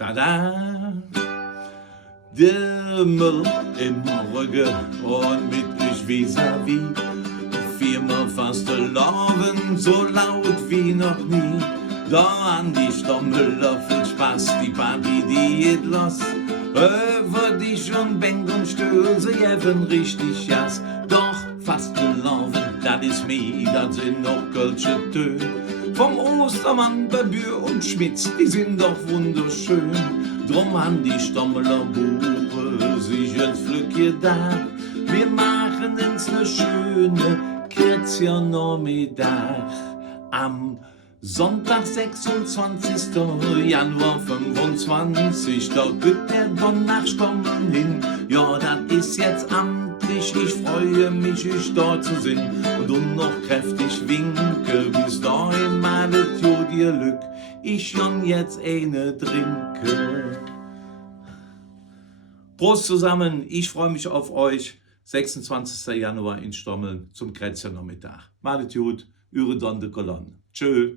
Tada! Der Müll im Morgen und mit ich vis-à-vis. Viermal fast laufen, so laut wie noch nie. Da an die Stommel viel Spaß, die Party, die geht los. Über dich und Bänk und Stühl, sie eben richtig jass. Doch fast gelaufen, das ist mir, das sind noch kölsche Töne. Vom Ostermann, Babür und Schmitz, die sind doch wunderschön. Drum an die Stommeler Buche sich jetzt Flücke da. Wir machen uns ne schöne Kreationomiddag am Sonntag, 26. Januar 25, da wird der Donnersturm hin. Ja, das ist jetzt amtlich, ich freue mich, ich dort zu sehen und noch kräftig winke. Bis dahin malet jo dir Glück, ich schon jetzt eine trinke. Prost zusammen, ich freue mich auf euch. 26. Januar in Stommeln zum Kreationomiddag. Malet gut, eure Don de Colonne. Tschö.